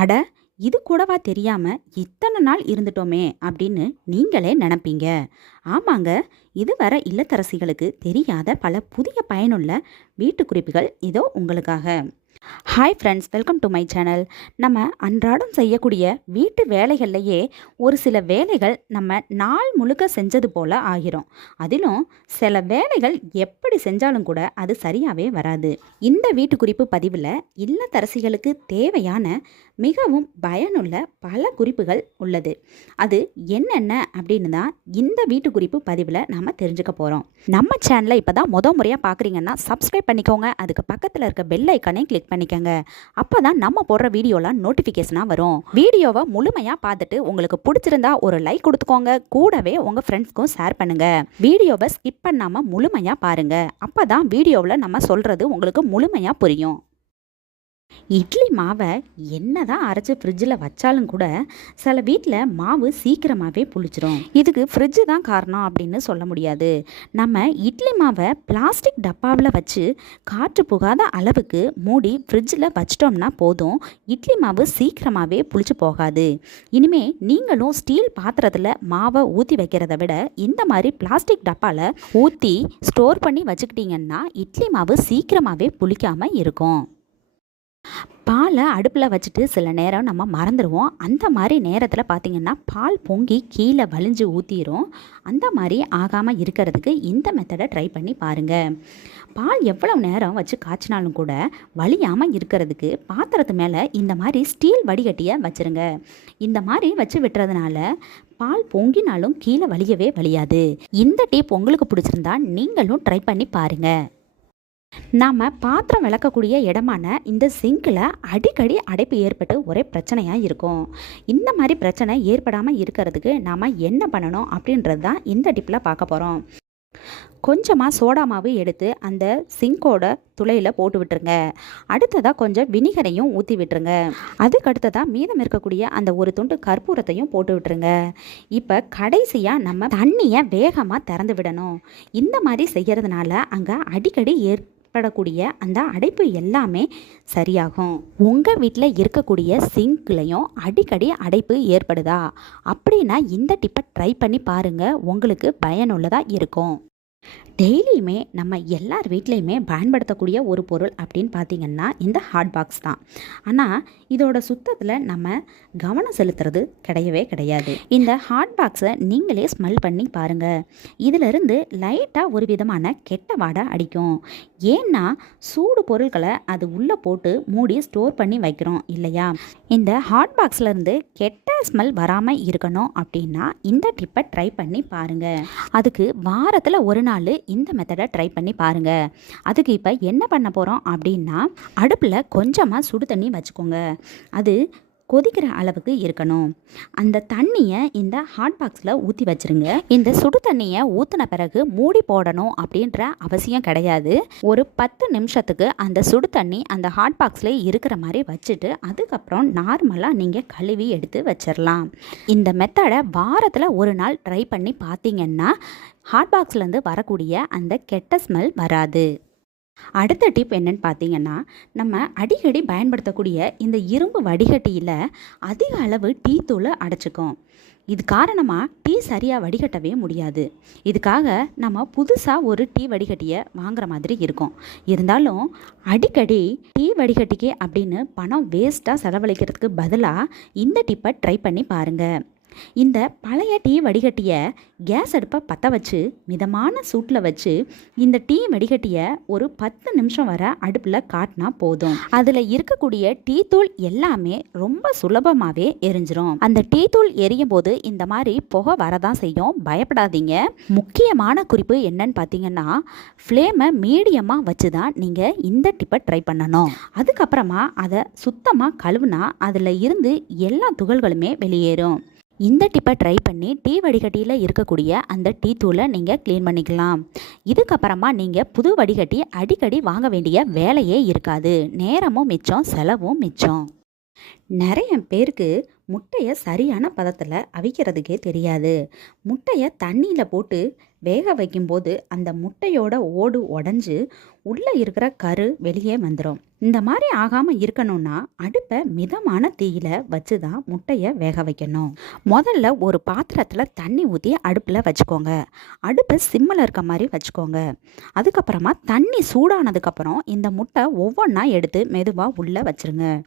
அட இது கூடவா தெரியாம இத்தனை நாள் இருந்துட்டோமே அப்படின்னு நீங்களே நினைப்பீங்க. ஆமாங்க இதுவரை இல்லத்தரசிகளுக்கு தெரியாத பல புதிய பயனுள்ள வீட்டு குறிப்புகள் இதோ உங்களுக்காக. Hi friends welcome to my channel நம்ம அன்றாடம் செய்யக்கூடிய வீட்டு வேலைகள்லையே ஒரு சில வேலைகள் நம்ம நாள் முழுக்க செஞ்சது போல் ஆகிரும். அதிலும் சில வேலைகள் எப்படி செஞ்சாலும் கூட அது சரியாகவே வராது. இந்த வீட்டு குறிப்பு பதிவில் இல்லத்தரசிகளுக்கு தேவையான மிகவும் பயனுள்ள பல குறிப்புகள் உள்ளது. அது என்னென்ன அப்படின்னு தான் இந்த வீட்டு குறிப்பு பதிவில் நாம் தெரிஞ்சுக்க போகிறோம் நம்ம சேனலை இப்போ தான் முத முறையாக பார்க்குறீங்கன்னா சப்ஸ்கிரைப் பண்ணிக்கோங்க. அதுக்கு பக்கத்தில் இருக்க பெல் ஐக்கனையும் கிளிக் பண்ணிக்கோங்க. அப்போ தான் நம்ம போடுற வீடியோலாம் நோட்டிஃபிகேஷனாக வரும். வீடியோவை முழுமையாக பார்த்துட்டு உங்களுக்கு பிடிச்சிருந்தா ஒரு லைக் கொடுத்துக்கோங்க. கூடவே உங்கள் ஃப்ரெண்ட்ஸ்க்கும் ஷேர் பண்ணுங்கள் வீடியோவை ஸ்கிப் பண்ணாமல் முழுமையாக பாருங்கள் அப்போ தான் வீடியோவில் நம்ம சொல்கிறது உங்களுக்கு முழுமையாக புரியும். இட்லி மாவை என்னதான் அரைச்சி ஃப்ரிட்ஜில் வச்சாலும் கூட சில வீட்டில் மாவு சீக்கிரமாகவே புளிச்சிரும். இதுக்கு ஃப்ரிட்ஜு தான் காரணம் அப்படின்னு சொல்ல முடியாது. நம்ம இட்லி மாவை பிளாஸ்டிக் டப்பாவில் வச்சு காற்று புகாத அளவுக்கு மூடி ஃப்ரிட்ஜில் வச்சிட்டோம்னா போதும். இட்லி மாவு சீக்கிரமாகவே புளிச்சு போகாது. இனிமே நீங்களும் ஸ்டீல் பாத்திரத்தில் மாவை ஊற்றி வைக்கிறத விட இந்த மாதிரி பிளாஸ்டிக் டப்பாவில் ஊற்றி ஸ்டோர் பண்ணி வச்சுக்கிட்டிங்கன்னா இட்லி மாவு சீக்கிரமாகவே புளிக்காமல் இருக்கும். பாலை அடுப்பில் வச்சுட்டு சில நேரம் நம்ம மறந்துடுவோம். அந்த மாதிரி நேரத்தில் பார்த்திங்கன்னா பால் பொங்கி கீழே வலிஞ்சு ஊற்றிரும் அந்த மாதிரி ஆகாமல் இருக்கிறதுக்கு இந்த மெத்தடை ட்ரை பண்ணி பாருங்கள் பால் எவ்வளவு நேரம் வச்சு காய்ச்சினாலும் கூட வலியாமல் இருக்கிறதுக்கு பாத்திரத்து மேலே இந்த மாதிரி ஸ்டீல் வடிகட்டியை வச்சுருங்க. இந்த மாதிரி வச்சு விட்டுறதுனால பால் பொங்கினாலும் கீழே வலியவே வலியாது. இந்த டிப் உங்களுக்கு பிடிச்சிருந்தா நீங்களும் ட்ரை பண்ணி பாருங்கள் நாம் பாத்திரம் விளக்கக்கூடிய இடமான இந்த சிங்கில் அடிக்கடி அடைப்பு ஏற்பட்டு ஒரே பிரச்சனையாக இருக்கும். இந்த மாதிரி பிரச்சனை ஏற்படாமல் இருக்கிறதுக்கு நாம் என்ன பண்ணணும் அப்படின்றது தான் இந்த டிப்பில் பார்க்க போகிறோம் கொஞ்சமாக சோடா மாவு எடுத்து அந்த சிங்கோட துளையில் போட்டு விட்டுருங்க. அடுத்ததாக கொஞ்சம் வினிகரையும் ஊற்றி விட்டுருங்க. அதுக்கு அடுத்ததாக மீதம் இருக்கக்கூடிய அந்த ஒரு துண்டு கற்பூரத்தையும் போட்டு விட்டுருங்க. இப்போ கடைசியாக நம்ம தண்ணியை வேகமாக திறந்து விடணும். இந்த மாதிரி செய்கிறதுனால அங்கே அடிக்கடி ஏற் ஏற்படக்கூடிய அந்த அடைப்பு எல்லாமே சரியாகும். உங்கள் வீட்டில் இருக்கக்கூடிய சிங்க்லையும் அடிக்கடி அடைப்பு ஏற்படுதா? அப்படின்னா இந்த டிப்பை ட்ரை பண்ணி பாருங்கள் உங்களுக்கு பயனுள்ளதாக இருக்கும். டெய்லியுமே நம்ம எல்லார் வீட்லேயுமே பயன்படுத்தக்கூடிய ஒரு பொருள் அப்படின்னு பார்த்திங்கன்னா இந்த ஹாட் பாக்ஸ் தான். ஆனால் இதோட சுத்தத்தில் நம்ம கவனம் செலுத்துறது கிடையவே கிடையாது. இந்த ஹாட் பாக்ஸை நீங்களே ஸ்மெல் பண்ணி பாருங்கள் இதிலிருந்து லைட்டாக ஒரு விதமான கெட்ட வாடை அடிக்கும். ஏன்னா சூடு பொருட்களை அது உள்ளே போட்டு மூடி ஸ்டோர் பண்ணி வைக்கிறோம் இல்லையா? இந்த ஹாட் பாக்ஸ்லேருந்து கெட்ட ஸ்மெல் வராமல் இருக்கணும் அப்படின்னா இந்த டிப்பை ட்ரை பண்ணி பாருங்கள் அதுக்கு வாரத்தில் ஒரு நாள் இந்த மெத்தடை ட்ரை பண்ணி பாருங்கள் அதுக்கு இப்போ என்ன பண்ண போகிறோம் அப்படின்னா அடுப்பில் கொஞ்சமாக சுடு தண்ணி வச்சுக்கோங்க. அது கொதிக்கிற அளவுக்கு இருக்கணும். அந்த தண்ணியை இந்த ஹாட் பாக்ஸில் ஊற்றி வச்சுருங்க. இந்த சுடு தண்ணியை ஊற்றின பிறகு மூடி போடணும் அப்படின்ற அவசியம் கிடையாது. ஒரு பத்து நிமிஷத்துக்கு அந்த சுடு தண்ணி அந்த ஹாட் பாக்ஸில் இருக்கிற மாதிரி வச்சுட்டு அதுக்கப்புறம் நார்மலாக நீங்கள் கழுவி எடுத்து வச்சிடலாம் இந்த மெத்தடை வாரத்தில் ஒரு நாள் ட்ரை பண்ணி பார்த்தீங்கன்னா ஹாட் பாக்ஸ்லேருந்து வரக்கூடிய அந்த கெட்ட ஸ்மெல் வராது. அடுத்த டிப் என்னன்னு பார்த்தீங்கன்னா நம்ம அடிக்கடி பயன்படுத்தக்கூடிய இந்த இரும்பு வடிகட்டியில் அதிக அளவு டீ தூளை அடைச்சிக்கும். இது காரணமாக டீ சரியாக வடிகட்டவே முடியாது. இதுக்காக நம்ம புதுசாக ஒரு டீ வடிகட்டியை வாங்குற மாதிரி இருக்கும். இருந்தாலும் அடிக்கடி டீ வடிகட்டிக்கு அப்படின்னு பணம் வேஸ்ட்டாக செலவழிக்கிறதுக்கு பதிலாக இந்த டிப்பை ட்ரை பண்ணி பாருங்கள் இந்த பழைய டீ வடிகட்டியை கேஸ் அடுப்பை பற்ற வச்சு மிதமான சூட்டில் வச்சு இந்த டீ வடிகட்டியை ஒரு பத்து நிமிஷம் வர அடுப்பில் காட்டினா போதும். அதில் இருக்கக்கூடிய டீ தூள் எல்லாமே ரொம்ப சுலபமாகவே எரிஞ்சிரும். அந்த டீ தூள் எரியும் போது இந்த மாதிரி புகை வரதான் செய்யும். பயப்படாதீங்க. முக்கியமான குறிப்பு என்னன்னு பார்த்தீங்கன்னா ஃப்ளேமை மீடியமாக வச்சு தான் நீங்கள் இந்த டிப்பை ட்ரை பண்ணணும். அதுக்கப்புறமா அதை சுத்தமாக கழுவுனா அதில் இருந்து எல்லா துகள்களுமே வெளியேறும். இந்த டிப்பை ட்ரை பண்ணி டீ வடிகட்டியில் இருக்கக்கூடிய அந்த டீ தூளை நீங்கள் க்ளீன் பண்ணிக்கலாம். இதுக்கப்புறமா நீங்கள் புது வடிகட்டி அடிக்கடி வாங்க வேண்டிய வேலையே இருக்காது. நேரமும் மிச்சம் செலவும் மிச்சம். நிறைய பேருக்கு முட்டையை சரியான பதத்தில் அவிக்கிறதுக்கே தெரியாது. முட்டையை தண்ணியில் போட்டு வேக வைக்கும்போது அந்த முட்டையோட ஓடு உடஞ்சி உள்ளே இருக்கிற கரு வெளியே வந்துடும் இந்த மாதிரி ஆகாமல் இருக்கணும்னா அடுப்பை மிதமான தீயில வச்சு தான் முட்டையை வேக வைக்கணும். முதல்ல ஒரு பாத்திரத்தில் தண்ணி ஊற்றி அடுப்பில் வச்சுக்கோங்க. அடுப்பை சிம்மில் இருக்க மாதிரி வச்சுக்கோங்க. அதுக்கப்புறமா தண்ணி சூடானதுக்கப்புறம் இந்த முட்டை ஒவ்வொன்றா எடுத்து மெதுவாக உள்ளே வச்சிருங்க.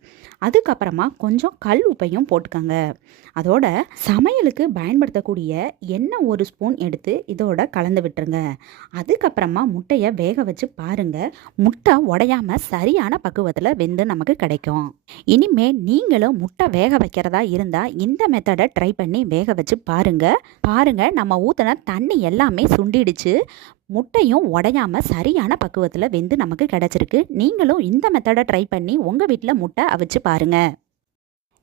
அதுக்கப்புறமா கொஞ்சம் கல் உப்பையும் போட்டுக்கோங்க. அதோட சமையலுக்கு பயன்படுத்தக்கூடிய எண்ணெய் ஒரு ஸ்பூன் எடுத்து இதோட கலந்து விட்டுருங்க. அதுக்கப்புறமா முட்டையை வேக வச்சு பாருங்கள் முட்டை உடையாம சரியான பக்குவத்தில் வெந்து நமக்கு கிடைக்கும். இனிமே நீங்களும் முட்டை வேக வைக்கிறதா இருந்தால் இந்த மெத்தடை ட்ரை பண்ணி வேக வச்சு பாருங்க. பாருங்கள் நம்ம ஊற்றின தண்ணி எல்லாமே சுண்டிடுச்சு. முட்டையும் உடையாம சரியான பக்குவத்தில் வெந்து நமக்கு கிடச்சிருக்கு. நீங்களும் இந்த மெத்தடை ட்ரை பண்ணி உங்கள் வீட்டில் முட்டை அவிச்சு பாருங்கள்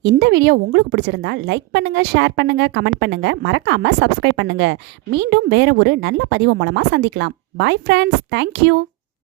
இந்த வீடியோ உங்களுக்கு பிடிச்சிருந்தா லைக் பண்ணுங்கள் ஷேர் பண்ணுங்கள் கமெண்ட் பண்ணுங்கள் மறக்காமல் சப்ஸ்கிரைப் பண்ணுங்கள் மீண்டும் வேறு ஒரு நல்ல பதிவு மூலமாக சந்திக்கலாம். Bye friends thank you